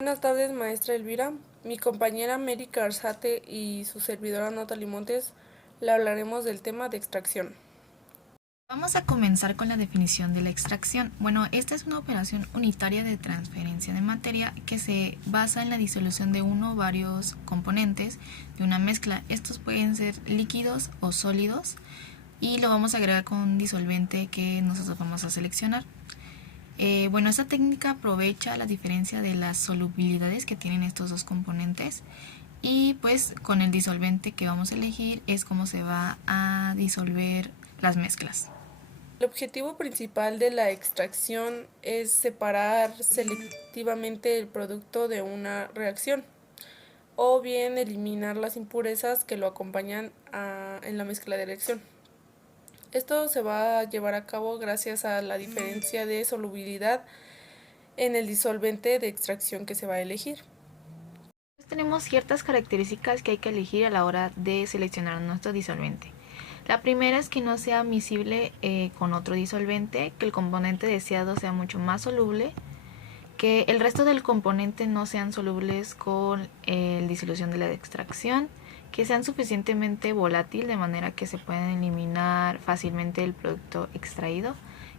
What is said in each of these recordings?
Buenas tardes, maestra Elvira. Mi compañera América Arzate y su servidora Natalie Montes le hablaremos del tema de extracción. Vamos a comenzar con la definición de la extracción. Bueno, esta es una operación unitaria de transferencia de materia que se basa en la disolución de uno o varios componentes de una mezcla. Estos pueden ser líquidos o sólidos y lo vamos a agregar con un disolvente que nosotros vamos a seleccionar. Esta técnica aprovecha la diferencia de las solubilidades que tienen estos dos componentes y pues con el disolvente que vamos a elegir es como se va a disolver las mezclas. El objetivo principal de la extracción es separar selectivamente el producto de una reacción o bien eliminar las impurezas que lo acompañan en la mezcla de reacción. Esto se va a llevar a cabo gracias a la diferencia de solubilidad en el disolvente de extracción que se va a elegir. Tenemos ciertas características que hay que elegir a la hora de seleccionar nuestro disolvente. La primera es que no sea miscible con otro disolvente, que el componente deseado sea mucho más soluble, que el resto del componente no sean solubles con la disolución de la extracción, que sean suficientemente volátil de manera que se puedan eliminar fácilmente el producto extraído,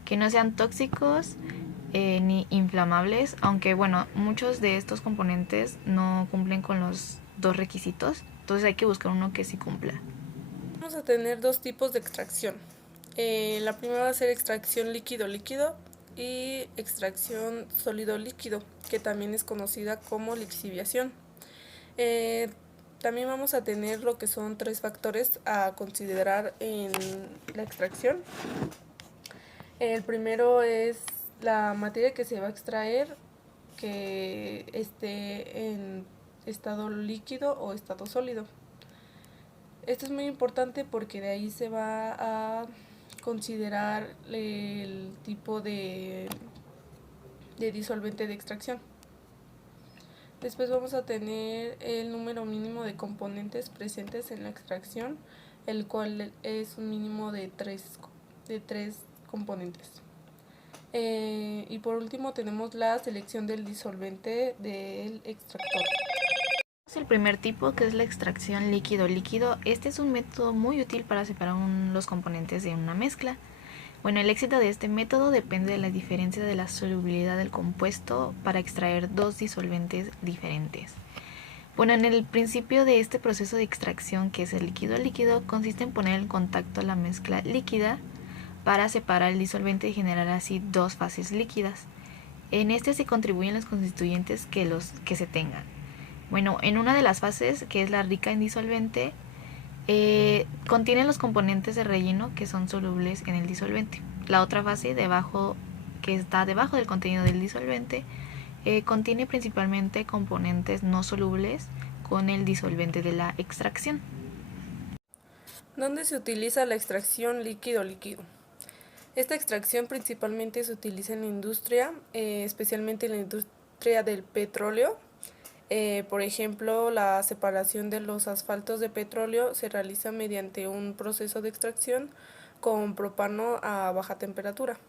que no sean tóxicos ni inflamables, aunque muchos de estos componentes no cumplen con los dos requisitos, entonces hay que buscar uno que sí cumpla. Vamos a tener dos tipos de extracción. La primera va a ser extracción líquido-líquido y extracción sólido-líquido, que también es conocida como lixiviación. También vamos a tener lo que son tres factores a considerar en la extracción. El primero es la materia que se va a extraer, que esté en estado líquido o estado sólido. Esto es muy importante porque de ahí se va a considerar el tipo de disolvente de extracción. Después vamos a tener el número mínimo de componentes presentes en la extracción, el cual es un mínimo de tres componentes. Y por último tenemos la selección del disolvente del extractor. El primer tipo, que es la extracción líquido-líquido, este es un método muy útil para separar los componentes de una mezcla. Bueno, el éxito de este método depende de la diferencia de la solubilidad del compuesto para extraer dos disolventes diferentes. Bueno, en el principio de este proceso de extracción, que es el líquido-líquido, consiste en poner en contacto la mezcla líquida para separar el disolvente y generar así dos fases líquidas. En este se contribuyen los constituyentes que se tengan. Bueno, en una de las fases, que es la rica en disolvente, contiene los componentes de relleno que son solubles en el disolvente. La otra fase, que está debajo del contenido del disolvente, contiene principalmente componentes no solubles con el disolvente de la extracción. ¿Dónde se utiliza la extracción líquido-líquido? Esta extracción principalmente se utiliza en la industria, especialmente en la industria del petróleo. Por ejemplo, la separación de los asfaltos de petróleo se realiza mediante un proceso de extracción con propano a baja temperatura.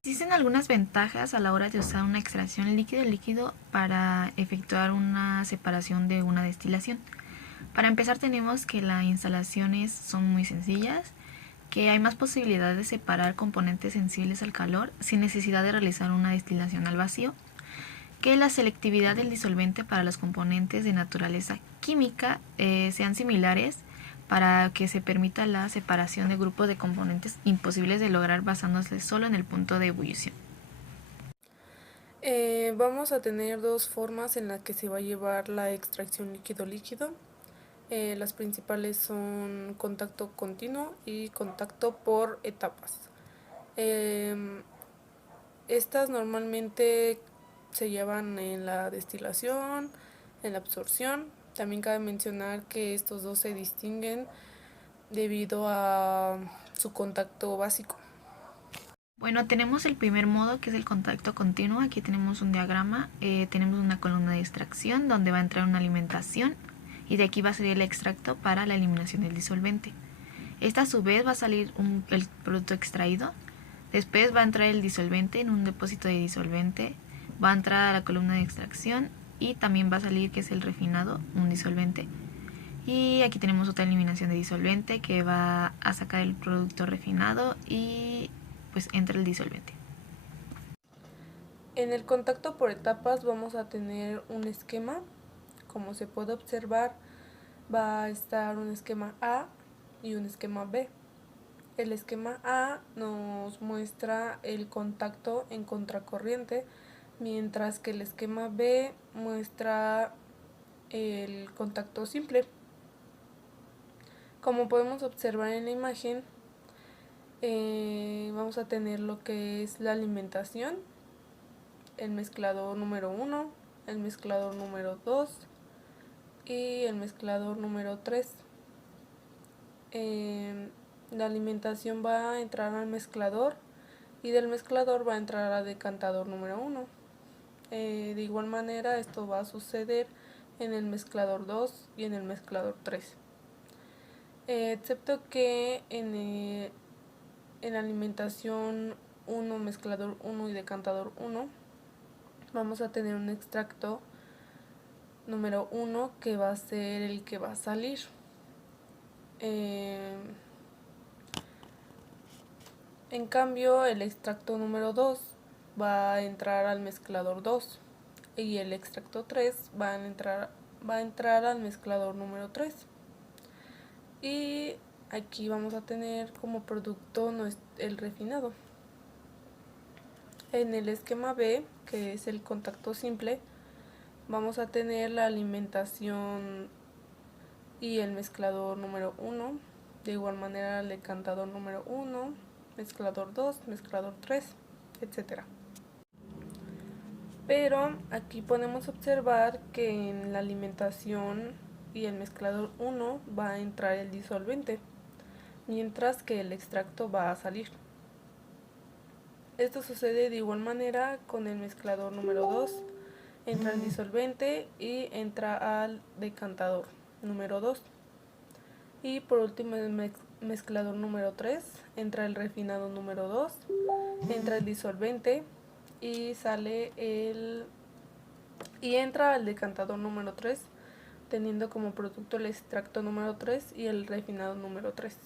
Existen algunas ventajas a la hora de usar una extracción líquido-líquido para efectuar una separación de una destilación. Para empezar, tenemos que las instalaciones son muy sencillas, que hay más posibilidad de separar componentes sensibles al calor sin necesidad de realizar una destilación al vacío, que la selectividad del disolvente para los componentes de naturaleza química sean similares para que se permita la separación de grupos de componentes imposibles de lograr basándose solo en el punto de ebullición. Vamos a tener dos formas en las que se va a llevar la extracción líquido-líquido. Las principales son contacto continuo y contacto por etapas. Estas normalmente se llevan en la destilación, en la absorción. También cabe mencionar que estos dos se distinguen debido a su contacto básico. Bueno, tenemos el primer modo, que es el contacto continuo. Aquí tenemos un diagrama, tenemos una columna de extracción donde va a entrar una alimentación y de aquí va a salir el extracto para la eliminación del disolvente. Esta a su vez va a salir el producto extraído. Después va a entrar el disolvente en un depósito de disolvente. va a entrar a la columna de extracción y también va a salir que es el refinado, un disolvente. Y aquí tenemos otra eliminación de disolvente que va a sacar el producto refinado y pues entra el disolvente. En el contacto por etapas vamos a tener un esquema. Como se puede observar, va a estar un esquema A y un esquema B. El esquema A nos muestra el contacto en contracorriente, mientras que el esquema B muestra el contacto simple. Como podemos observar en la imagen, vamos a tener lo que es la alimentación, el mezclador número 1, el mezclador número 2 y el mezclador número 3. La alimentación va a entrar al mezclador y del mezclador va a entrar al decantador número 1. De igual manera esto va a suceder en el mezclador 2 y en el mezclador 3. Excepto que en la alimentación 1, mezclador 1 y decantador 1 vamos a tener un extracto número 1 que va a ser el que va a salir. En cambio, el extracto número 2 va a entrar al mezclador 2 y el extracto 3 va a entrar al mezclador número 3. Y aquí vamos a tener como producto el refinado. En el esquema B, que es el contacto simple, vamos a tener la alimentación y el mezclador número 1, de igual manera el decantador número 1, mezclador 2, mezclador 3, etc. Pero aquí podemos observar que en la alimentación y el mezclador 1 va a entrar el disolvente, mientras que el extracto va a salir. Esto sucede de igual manera con el mezclador número 2, entra el disolvente y entra al decantador número 2. Y por último el mezclador número 3, entra el refinado número 2, entra el disolvente y entra al decantador número 3, teniendo como producto el extracto número 3 y el refinado número 3.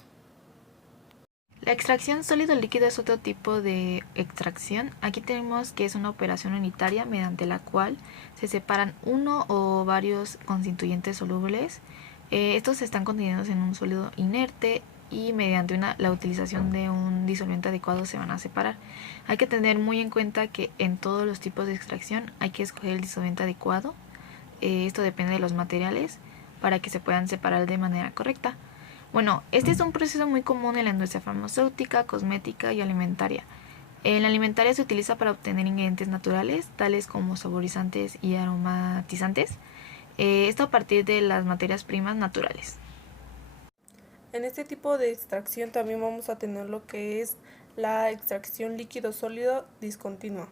La extracción sólido-líquido es otro tipo de extracción. Aquí tenemos que es una operación unitaria mediante la cual se separan uno o varios constituyentes solubles. Estos están contenidos en un sólido inerte y mediante la utilización de un disolvente adecuado se van a separar. Hay que tener muy en cuenta que en todos los tipos de extracción hay que escoger el disolvente adecuado. Esto depende de los materiales para que se puedan separar de manera correcta. Bueno, este es un proceso muy común en la industria farmacéutica, cosmética y alimentaria. En la alimentaria se utiliza para obtener ingredientes naturales, tales como saborizantes y aromatizantes. Esto a partir de las materias primas naturales. En este tipo de extracción también vamos a tener lo que es la extracción líquido-sólido discontinua.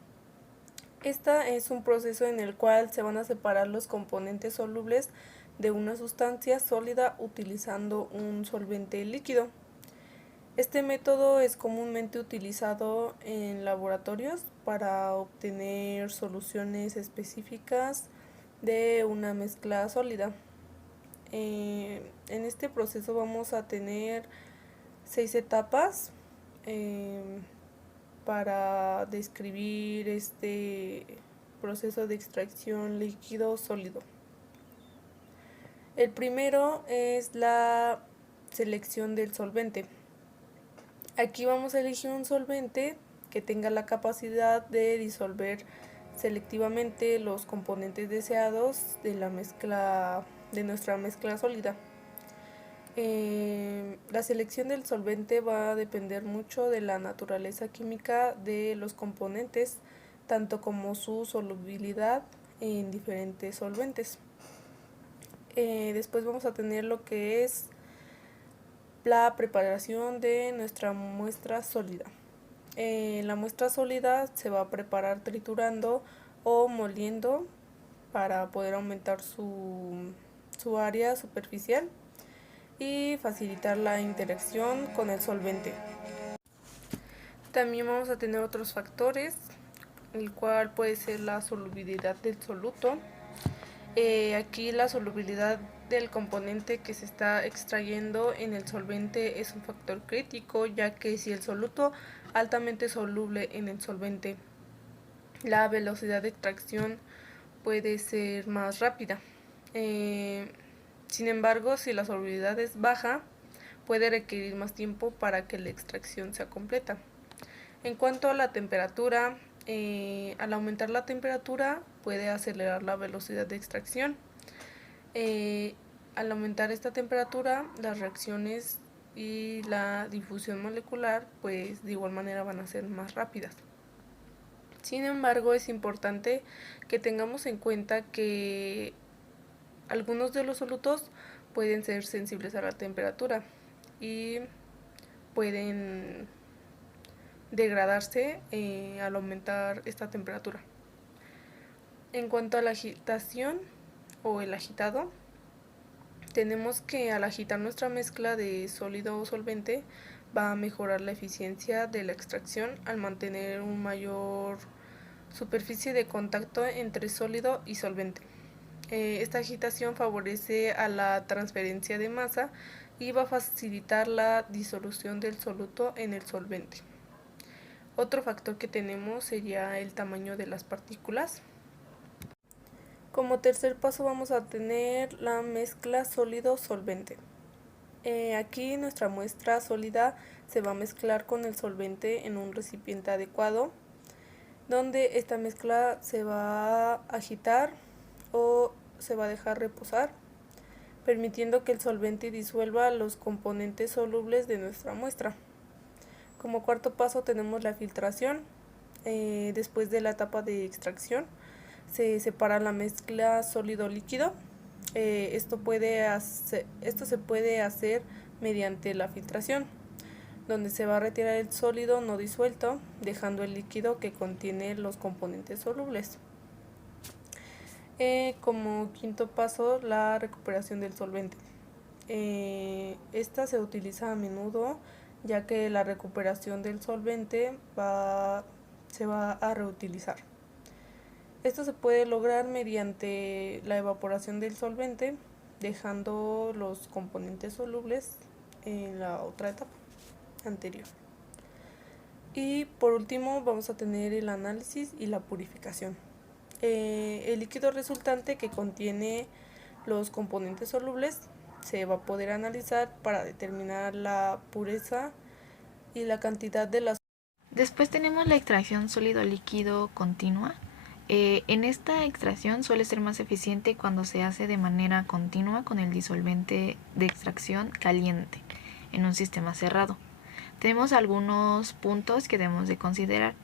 Esta es un proceso en el cual se van a separar los componentes solubles de una sustancia sólida utilizando un solvente líquido. Este método es comúnmente utilizado en laboratorios para obtener soluciones específicas de una mezcla sólida. En este proceso vamos a tener 6 etapas para describir este proceso de extracción líquido-sólido. El primero es la selección del solvente. Aquí vamos a elegir un solvente que tenga la capacidad de disolver selectivamente los componentes deseados de nuestra mezcla sólida. La selección del solvente va a depender mucho de la naturaleza química de los componentes, tanto como su solubilidad en diferentes solventes. Después vamos a tener lo que es la preparación de nuestra muestra sólida. La muestra sólida se va a preparar triturando o moliendo para poder aumentar su área superficial y facilitar la interacción con el solvente. También vamos a tener otros factores el cual puede ser la solubilidad del soluto. Aquí la solubilidad del componente que se está extrayendo en el solvente es un factor crítico, ya que si el soluto altamente soluble en el solvente, la velocidad de extracción puede ser más rápida. Sin embargo, si la solubilidad es baja, puede requerir más tiempo para que la extracción sea completa. En cuanto a la temperatura, al aumentar la temperatura puede acelerar la velocidad de extracción. Al aumentar esta temperatura, las reacciones y la difusión molecular pues de igual manera van a ser más rápidas. Sin embargo, es importante que tengamos en cuenta que algunos de los solutos pueden ser sensibles a la temperatura y pueden degradarse al aumentar esta temperatura. En cuanto a la agitación o el agitado, tenemos que al agitar nuestra mezcla de sólido o solvente va a mejorar la eficiencia de la extracción al mantener una mayor superficie de contacto entre sólido y solvente. Esta agitación favorece a la transferencia de masa y va a facilitar la disolución del soluto en el solvente. Otro factor que tenemos sería el tamaño de las partículas. Como tercer paso vamos a tener la mezcla sólido-solvente. Aquí nuestra muestra sólida se va a mezclar con el solvente en un recipiente adecuado, donde esta mezcla se va a agitar o se va a dejar reposar, permitiendo que el solvente disuelva los componentes solubles de nuestra muestra. Como cuarto paso tenemos la filtración. Después de la etapa de extracción se separa la mezcla sólido-líquido. Esto se puede hacer mediante la filtración, donde se va a retirar el sólido no disuelto, dejando el líquido que contiene los componentes solubles. Como quinto paso, la recuperación del solvente. Esta se utiliza a menudo, ya que la recuperación del solvente se va a reutilizar. Esto se puede lograr mediante la evaporación del solvente, dejando los componentes solubles en la otra etapa anterior. Y por último vamos a tener el análisis y la purificación. El líquido resultante que contiene los componentes solubles se va a poder analizar para determinar la pureza y la cantidad de las. Después tenemos la extracción sólido-líquido continua. En esta extracción suele ser más eficiente cuando se hace de manera continua con el disolvente de extracción caliente en un sistema cerrado. Tenemos algunos puntos que debemos de considerar.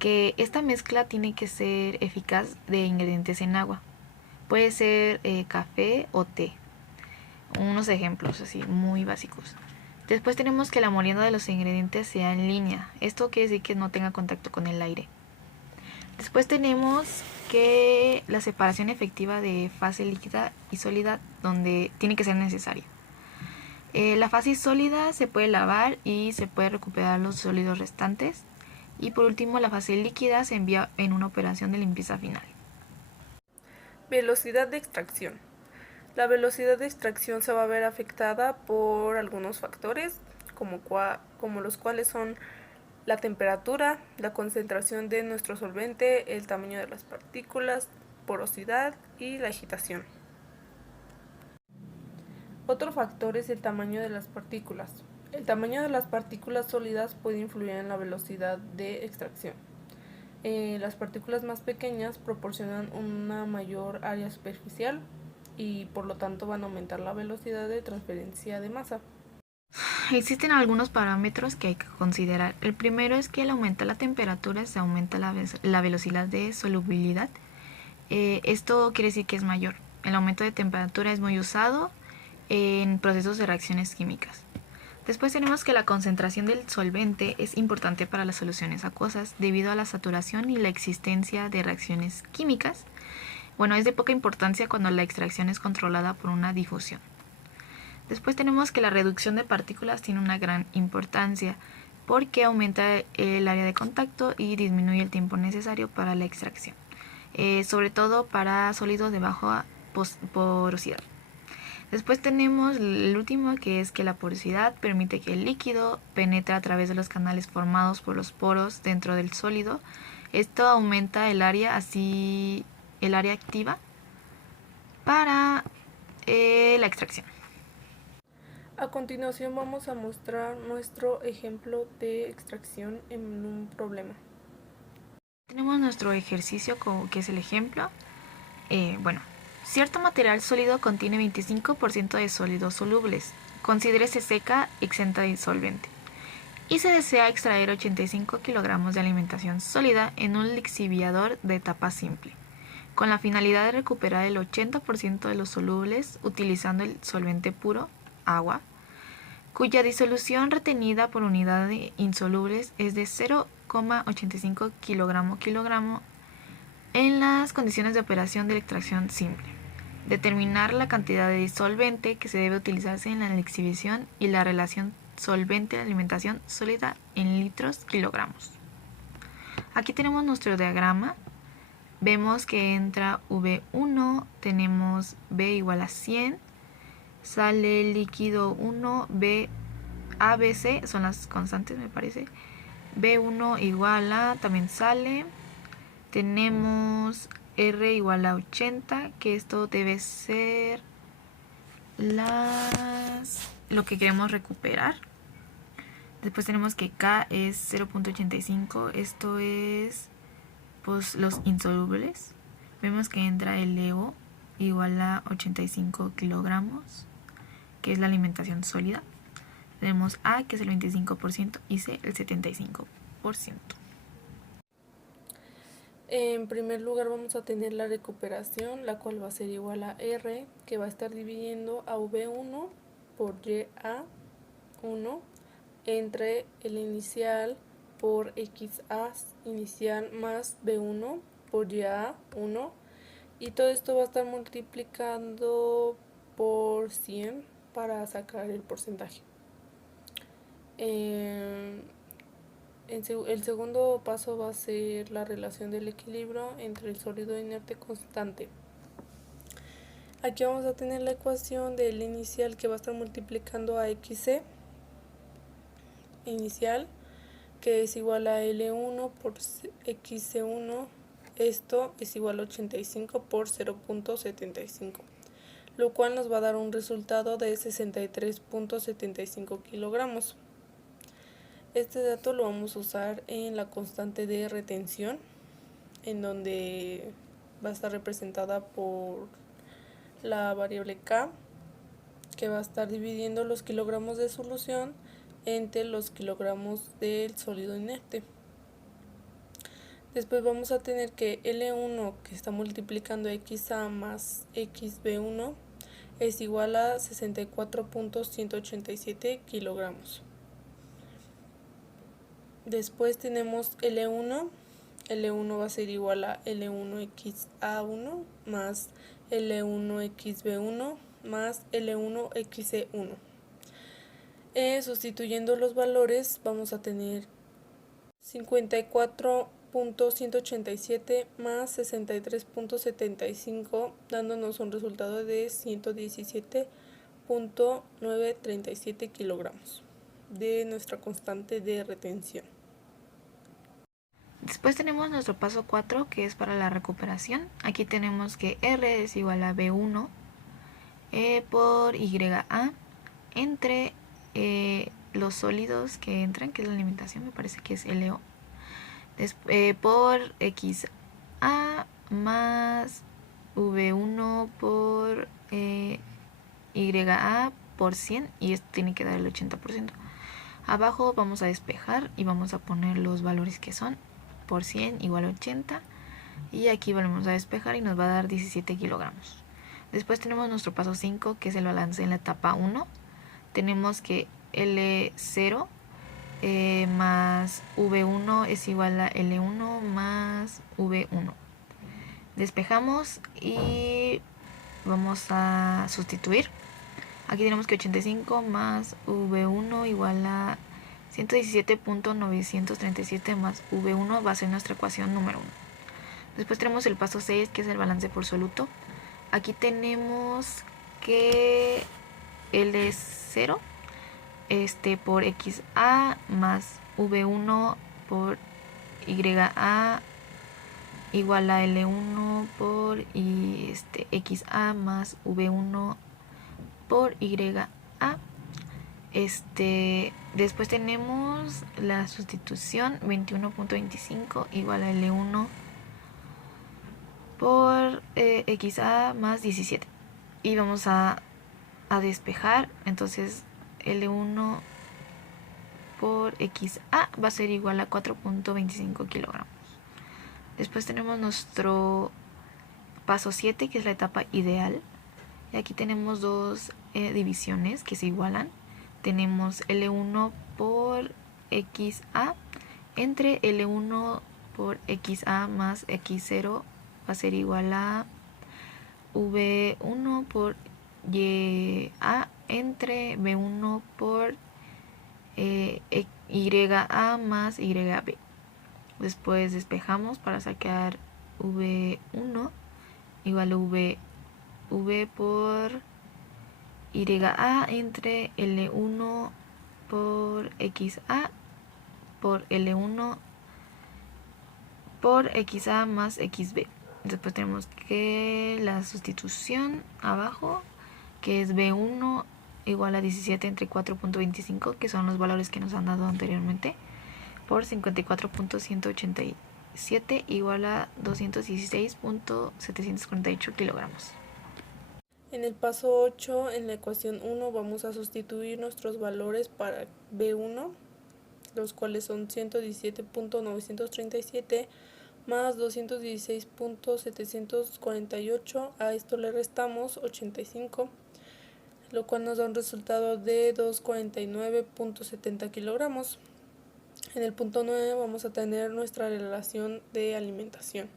Que esta mezcla tiene que ser eficaz de ingredientes en agua. Puede ser café o té. Unos ejemplos así muy básicos. Después tenemos que la molienda de los ingredientes sea en línea. Esto quiere decir que no tenga contacto con el aire. Después tenemos que la separación efectiva de fase líquida y sólida, donde tiene que ser necesaria. La fase sólida se puede lavar y se puede recuperar los sólidos restantes. Y por último, la fase líquida se envía en una operación de limpieza final. Velocidad de extracción. La velocidad de extracción se va a ver afectada por algunos factores, como los cuales son la temperatura, la concentración de nuestro solvente, el tamaño de las partículas, porosidad y la agitación. Otro factor es el tamaño de las partículas. El tamaño de las partículas sólidas puede influir en la velocidad de extracción. Las partículas más pequeñas proporcionan una mayor área superficial y por lo tanto van a aumentar la velocidad de transferencia de masa. Existen algunos parámetros que hay que considerar. El primero es que al aumentar la temperatura se aumenta la velocidad de solubilidad. Esto quiere decir que es mayor. El aumento de temperatura es muy usado en procesos de reacciones químicas. Después tenemos que la concentración del solvente es importante para las soluciones acuosas debido a la saturación y la existencia de reacciones químicas. Bueno, es de poca importancia cuando la extracción es controlada por una difusión. Después tenemos que la reducción de partículas tiene una gran importancia. porque aumenta el área de contacto y disminuye el tiempo necesario para la extracción, sobre todo para sólidos de baja porosidad. Después tenemos el último, que es que la porosidad permite que el líquido penetre a través de los canales formados por los poros dentro del sólido. Esto aumenta el área activa para la extracción. A continuación vamos a mostrar nuestro ejemplo de extracción en un problema. Tenemos nuestro ejercicio, que es el ejemplo. Cierto material sólido contiene 25% de sólidos solubles. Considérese seca, exenta de disolvente. Y se desea extraer 85 kilogramos de alimentación sólida en un lixiviador de tapa simple, con la finalidad de recuperar el 80% de los solubles utilizando el solvente puro, agua, cuya disolución retenida por unidad de insolubles es de 0,85 kilogramo en las condiciones de operación de extracción simple. Determinar la cantidad de disolvente que se debe utilizarse en la lixiviación y la relación solvente de alimentación sólida en litros kilogramos. Aquí tenemos nuestro diagrama. Vemos que entra V1, tenemos B igual a 100, sale líquido 1, B, A, B, C, son las constantes me parece. B1 igual a, también sale. Tenemos R igual a 80, que esto debe ser lo que queremos recuperar. Después tenemos que K es 0,85, esto es pues los insolubles. Vemos que entra el LeO igual a 85 kilogramos, que es la alimentación sólida. Tenemos A, que es el 25%, y C, el 75%. En primer lugar vamos a tener la recuperación, la cual va a ser igual a R, que va a estar dividiendo a V1 por YA1 entre el inicial por XA inicial más B1 por YA1, y todo esto va a estar multiplicando por 100 para sacar el porcentaje. El segundo paso va a ser la relación del equilibrio entre el sólido inerte constante. Aquí vamos a tener la ecuación del inicial, que va a estar multiplicando a XC inicial, que es igual a L1 por XC1. Esto es igual a 85 por 0,75, lo cual nos va a dar un resultado de 63,75 kilogramos. Este dato lo vamos a usar en la constante de retención, en donde va a estar representada por la variable K, que va a estar dividiendo los kilogramos de solución entre los kilogramos del sólido inerte. Después vamos a tener que L1, que está multiplicando XA más XB1, es igual a 64,187 kilogramos. Después tenemos L1 va a ser igual a L1XA1 más L1XB1 más L1XC1. Sustituyendo los valores vamos a tener 54,187 más 63,75, dándonos un resultado de 117,937 kilogramos de nuestra constante de retención. Después tenemos nuestro paso 4, que es para la recuperación. Aquí tenemos que R es igual a B1 por YA entre los sólidos que entran, que es la alimentación, me parece que es LO, por XA más V1 por YA por 100, y esto tiene que dar el 80%. Abajo vamos a despejar y vamos a poner los valores que son por 100 igual a 80, y aquí volvemos a despejar y nos va a dar 17 kilogramos. Después tenemos nuestro paso 5, que es el balance en la etapa 1. Tenemos que L0 más V1 es igual a L1 más V1. Despejamos y vamos a sustituir. Aquí tenemos que 85 más V1 igual a 117.937 más V1 va a ser nuestra ecuación número 1. Después tenemos el paso 6, que es el balance por soluto. Aquí tenemos que L es 0 por XA más V1 por YA igual a L1 por XA más V1 por YA. Después tenemos la sustitución 21.25 igual a L1 por XA más 17. Y vamos a despejar. Entonces L1 por XA va a ser igual a 4.25 kilogramos. Después tenemos nuestro paso 7, que es la etapa ideal. Y aquí tenemos dos divisiones que se igualan. Tenemos L1 por XA entre L1 por XA más X0 va a ser igual a V1 por YA entre V1 por YA más YB. Después despejamos para sacar V1 igual a V por YA entre L1 por XA por L1 por XA más XB. Después tenemos que la sustitución abajo, que es V1 igual a 17 entre 4.25, que son los valores que nos han dado anteriormente, por 54.187 igual a 216.748 kilogramos. En el paso 8, en la ecuación 1, vamos a sustituir nuestros valores para B1, los cuales son 117.937 más 216.748. A esto le restamos 85, lo cual nos da un resultado de 249.70 kilogramos. En el punto 9 vamos a tener nuestra relación de alimentación.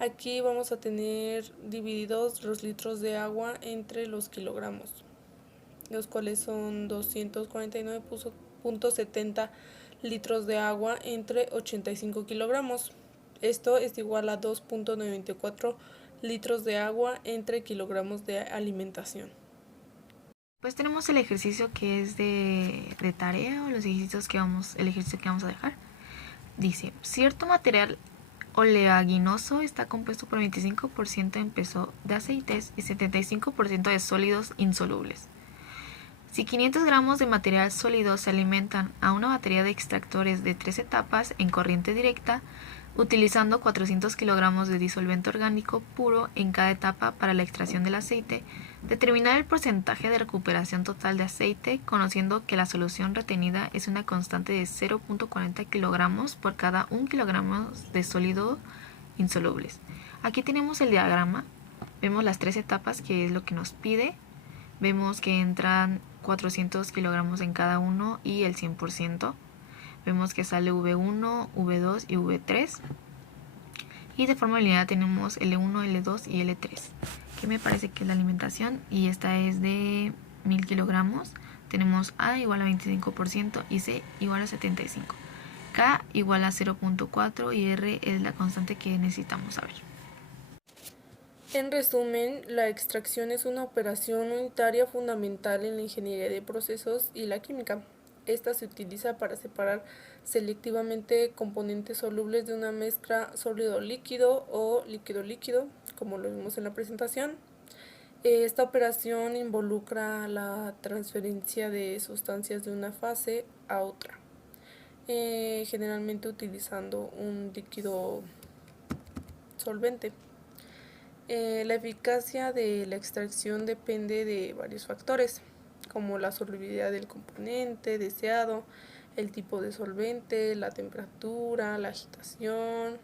Aquí vamos a tener divididos los litros de agua entre los kilogramos, los cuales son 249.70 litros de agua entre 85 kilogramos. Esto es igual a 2.94 litros de agua entre kilogramos de alimentación. Pues tenemos el ejercicio que es de tarea, o el ejercicio que vamos a dejar. Dice, cierto material oleaginoso está compuesto por 25% en peso de aceites y 75% de sólidos insolubles. Si 500 gramos de material sólido se alimentan a una batería de extractores de 3 etapas en corriente directa, utilizando 400 kilogramos de disolvente orgánico puro en cada etapa para la extracción del aceite, determinar el porcentaje de recuperación total de aceite, conociendo que la solución retenida es una constante de 0.40 kilogramos por cada 1 kilogramo de sólido insolubles. Aquí tenemos el diagrama, vemos las 3 etapas, que es lo que nos pide. Vemos que entran 400 kilogramos en cada uno y el 100%. Vemos que sale V1, V2 y V3. Y de forma lineal tenemos L1, L2 y L3, que me parece que es la alimentación, y esta es de 1000 kilogramos. Tenemos A igual a 25% y C igual a 75. K igual a 0.4 y R es la constante que necesitamos saber. En resumen, la extracción es una operación unitaria fundamental en la ingeniería de procesos y la química. Esta se utiliza para separar selectivamente componentes solubles de una mezcla sólido-líquido o líquido-líquido, como lo vimos en la presentación. Esta operación involucra la transferencia de sustancias de una fase a otra, generalmente utilizando un líquido solvente. La eficacia de la extracción depende de varios factores, como la solubilidad del componente deseado, el tipo de solvente, la temperatura, la agitación,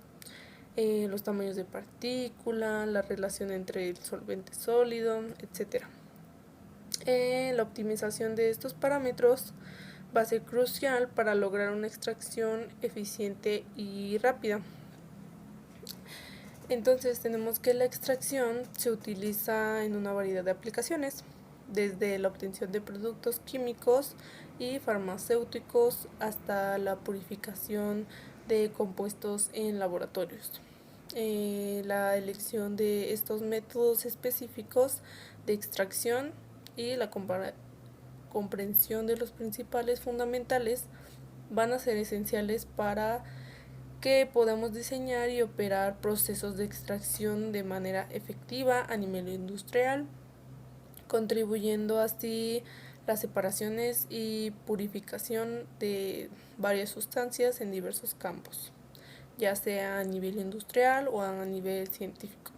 los tamaños de partícula, la relación entre el solvente sólido, etc. La optimización de estos parámetros va a ser crucial para lograr una extracción eficiente y rápida. Entonces tenemos que la extracción se utiliza en una variedad de aplicaciones. desde la obtención de productos químicos y farmacéuticos hasta la purificación de compuestos en laboratorios. La elección de estos métodos específicos de extracción y la comprensión de los principales fundamentales van a ser esenciales para que podamos diseñar y operar procesos de extracción de manera efectiva a nivel industrial, contribuyendo así las separaciones y purificación de varias sustancias en diversos campos, ya sea a nivel industrial o a nivel científico.